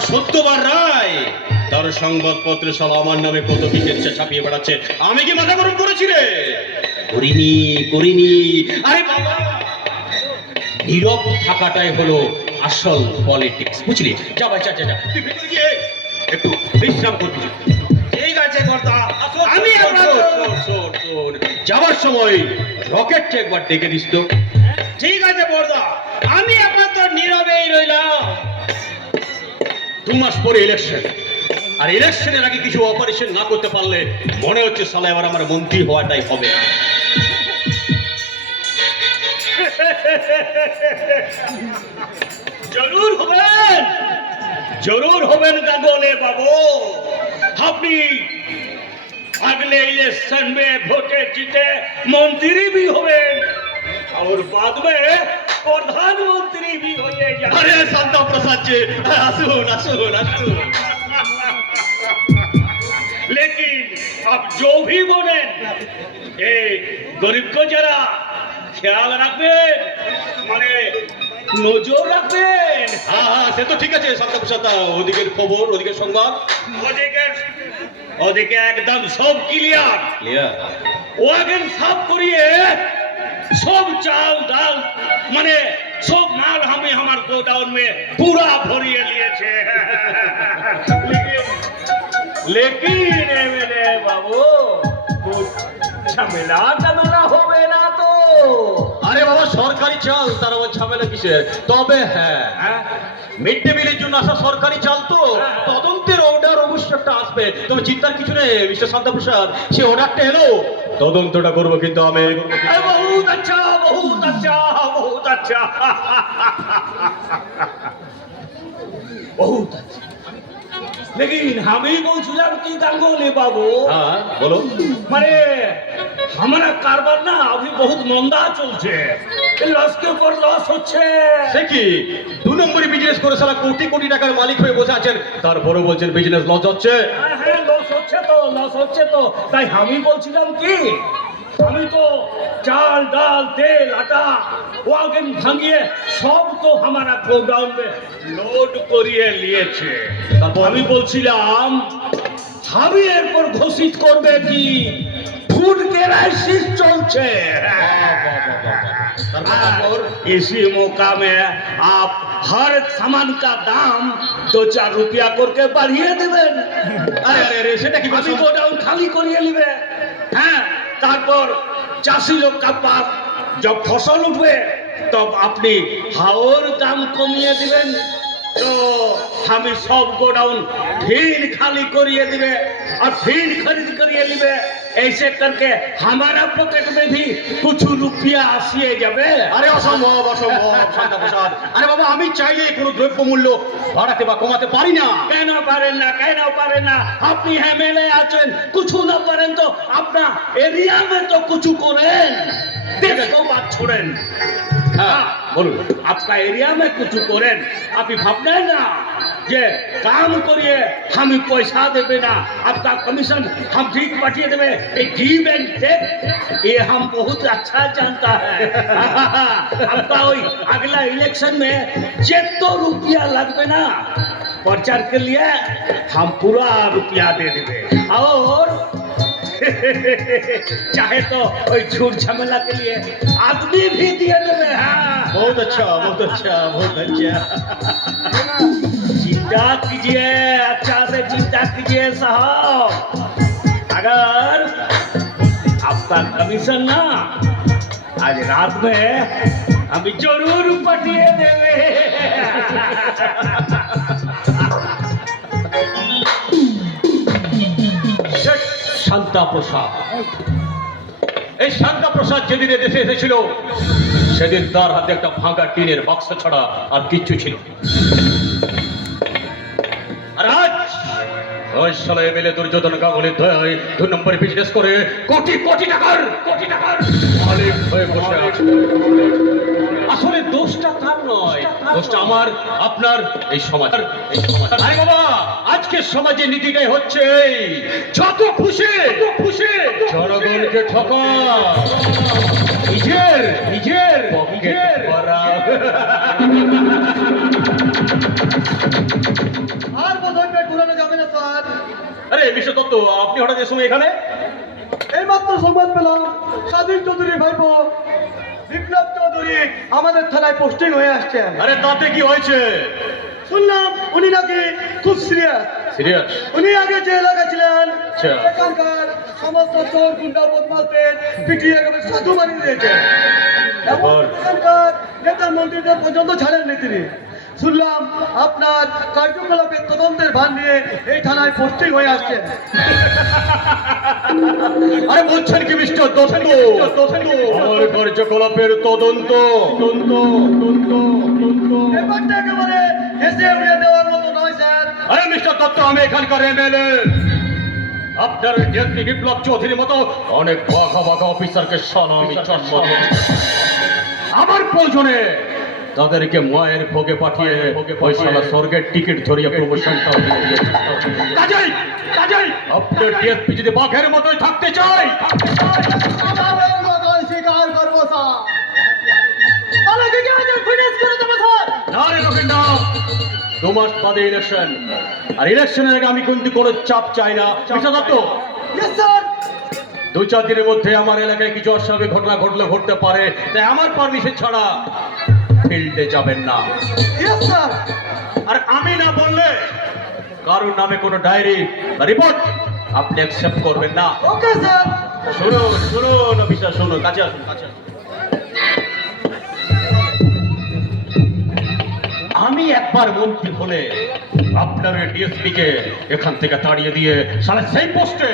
আমার সত্যবার রায়। তার সংবাদপত্রে সব আমার নামে কত বিকেচ্ছে ছাপিয়ে বেড়াচ্ছে। আমি কি মাথা গরম করেছি রে? করিনি করিনি। আরে বাবা! নীরব থাকাটাই হলো আসল পলিটিক্স বুঝলি? যা ভাই যা যা তুই ভেতরে গিয়ে একটু বিশ্রাম করবি। ঠিক আছে কর্তা। আমি। যাবার সময় রকেটটা একবার ডেকে দিস তো। ঠিক আছে বর্দা। আমি এখন তো নীরবেই রইলাম। দু মাস পরে ইলেকশন আর ইলেকশনের আগে কিছু অপারেশন না করতে পারলে মনে হচ্ছে সালা এবার আমার মন্ত্রী হওয়াটাই হবে না। জরুর হবেন জরুর হবেন গাগলে বাবু আপনি अगले इलेक्शन में वोटे जीते मंत्री भी होवे और बाद में প্রধানমন্ত্রী আরে শান্তা প্রসাদ জি আসুন আসুন আসুন। लेकिन आप जो भी বলেন এই গরিবকে যারা খেয়াল রাখবেন মানে নজর রাখবেন। হ্যাঁ হ্যাঁ সে তো ঠিক আছে শান্তা প্রসাদ ওদিকের খবর ওদিকের সংবাদ। ওদিকের ওদিকে একদম সব ক্লিয়ার ক্লিয়ার ওয়াগন সাফ করিয়ে সব চাল ডাল মানে সব মাল আমি আমার গোডাউন মে পুরা ভরিয়ে নিয়েছে। লেকিন এমএলএ বাবু ঝামেলাটা না আরে বাবা সরকারি চাল তার আবার ঝামেলা কিসের তবে হ্যাঁ হ্যাঁ? মিড ডে মিলের জন্য আসা সরকারি চাল তো হ্যাঁ। তদন্তের অর্ডার অবশ্যই একটা আসবে তবে চিন্তার কিছু নেই মিস্টার শান্তা প্রসাদ সে অর্ডারটা এলো তদন্তটা করবো কিন্তু আমি अरे बहुत अच्छा बहुत अच्छा बहुत अच्छा बहुत अच्छा लेकिन हम ही বলছিলাম কি গাঙ্গুলি বাবু হ্যাঁ বলো মানে हमारा কারবার না अभी बहुत मंदा চলছে লস के ऊपर লস হচ্ছে সে কি দু নম্বরই বিজনেস করে সারা কোটি কোটি টাকার মালিক হয়ে বসে আছেন তারপরেও বলছেন বিজনেস লস হচ্ছে হ্যাঁ হ্যাঁ লস হচ্ছে তো লস হচ্ছে তো তাই আমি বলছিলাম কি আমি তো চাল ডাল তেল আটা ওয়াগন ভাঙিয়ে সব তো हमारा गोडाउन में লোড করিয়ে নিয়েছে তারপর? আমি বলছিলাম আমি এরপর ঘোষিত করবে কি খুন কেরাইসিস চলছে। इसी मौका में आप हर सामान দাম দু চার রুপিয়া করকে বাড়িয়ে দেবেন। আরে আরে রে সেটা কি আমি গোডাউন খালি করিয়ে নেবে। হ্যাঁ তারপর চাষি লোক পাস যখন ফসল উঠবে তখন আপনি হাওর দাম কমিয়ে দিবেন। তো আমি সব গোডাউন ফির খালি করিয়ে দিবে আর ফির খরিদ করিয়ে দিবে। ऐसे करके हमारा पॉकेट में भी कुछ रुपया আসিয়ে যাবে। আরে অসম্ভব অসম্ভব শান্তা প্রসাদ আরে বাবা আমি চাইলে কোনো দ্রব্য মূল্য বাড়াতে বা কমাতে পারি না। কেন পারেন না কেন পারেন না? আপনি এমএলএ আছেন কিছু না পারেন তো আপনার এরিয়া মে তো কিছু করেন। দেখো বাদ ছোড়েন। হ্যাঁ, হ্যাঁ বলুন। আপনার এরিয়া মে কিছু করেন আপনি ভাববেন না। जे काम करिए हम पैसा देवे ना। आपका कमीशन हम ठीक पटिए देवे ये गिव एंड ये हम बहुत अच्छा जानता है। आपका वही अगला इलेक्शन में जितो रुपया लगबे ना प्रचार के लिए हम पूरा रुपया दे देवे और चाहे तो झूठ झमेला के लिए आदमी भी दिए देवे हाँ। बहुत अच्छा बहुत अच्छा बहुत अच्छा। चिंता कीजिए अच्छा से चिंता कीजिए साहब अगर आपका कमीशन ना आज रात में हम जरूर पटिए देवे শেঠ শান্তা প্রসাদ এই শান্তা প্রসাদ যেদিন দেশে এসেছিল সেদিন তার হাতে একটা ভাঙা টিনের বাক্স ছাড়া আর কিচ্ছু ছিল ওই সালে এমএলএ দুর্যোধন গাঙ্গুলি দয়ায় দু নম্বরে বিজনেস করে কোটি কোটি টাকার কোটি টাকার মালিক হয়ে বসে আছে। আসলে দোষটা তার নয়। দোষটা আমার আপনার এই সমাজ আরে বাবা আজকে সমাজে নীতিটাই হচ্ছে এই, যত খুশি খুশি জনগণকে ঠকা নিজের নিজের পকেট ভরা দত্ত আপনি হঠাৎ এ সময় এখানে? এইমাত্র সংবাদ পেলাম স্বাধীন চৌধুরী ভাইপো বিপ্লব চৌধুরী আমাদের থানায় পোস্টিং হয়ে আসছেন। আরে তাতে কি হয়েছে? শুনলাম উনি নাকি খুব সিরিয়াস সিরিয়াস উনি আগে যে এলাকা ছিলেন আচ্ছা। এখানকার সমস্ত চোর গুন্ডা বদমাসদের পিটিয়ে একেবারে সাধু বানিয়ে দিয়েছেন। এবং? এখানকার নেতা মন্ত্রীদের পর্যন্ত ছাড়েননি তিনি। শুনলাম আপনার কার্যকলাপের তদন্তের ভান নিয়ে এই থানায় পোস্টিং হয়ে আসছেন। আরে বলছেন কি মিস্টার দত্ত? আমার কার্যকলাপের তদন্ত। তদন্ত তদন্ত ব্যাপারটা একেবারে হেসে উড়িয়ে দেওয়ার মতো নয় স্যার। আরে মিস্টার দত্ত আমি এখানকার এমএলএ আপনার ডিএসপি বিপ্লব চৌধুরীর মতো অনেক বাঘা বাঘা অফিসারকে সালামি জন্ম আমার প্রয়োজনে তাদেরকে মায়ের ভোগে পাঠিয়ে ওই শালা স্বর্গের টিকিট ধরিয়ে প্রমোশনটা দিয়ে দিয়েছে। কাজেই কাজেই। আপনার ডিএসপি যদি বাঘের মতোই থাকতে চাই। আমাদের স্বীকার করব স্যার। তাহলে কি কি আছে? ফিনিশ করে দেবো স্যার। না রে রবীন্দ্র দু মাস বাদে ইলেকশন আর ইলেকশনের আগে আমি কিন্তু কোনো চাপ চাই না। স্যার দু চার দিনের মধ্যে আমার এলাকায় কিছু অস্বাভাবিক ঘটনা ঘটলে ঘটতে পারে। তাই আমার পারমিশন ছাড়া ফিল্ডে যাবেন না। আর আমি না বললে কারোর নামে কোনো ডায়েরি বা রিপোর্ট আপনি অ্যাকসেপ্ট করবেন না। ওকে স্যার শুনুন শুনুন অফিসার শুনুন কাছে আসুন কাছে আসুন। আমি একবার মন্ত্রী হলে আপনার ডিএসপি কে এখান থেকে তাড়িয়ে দিয়ে সারা সেই পোস্টে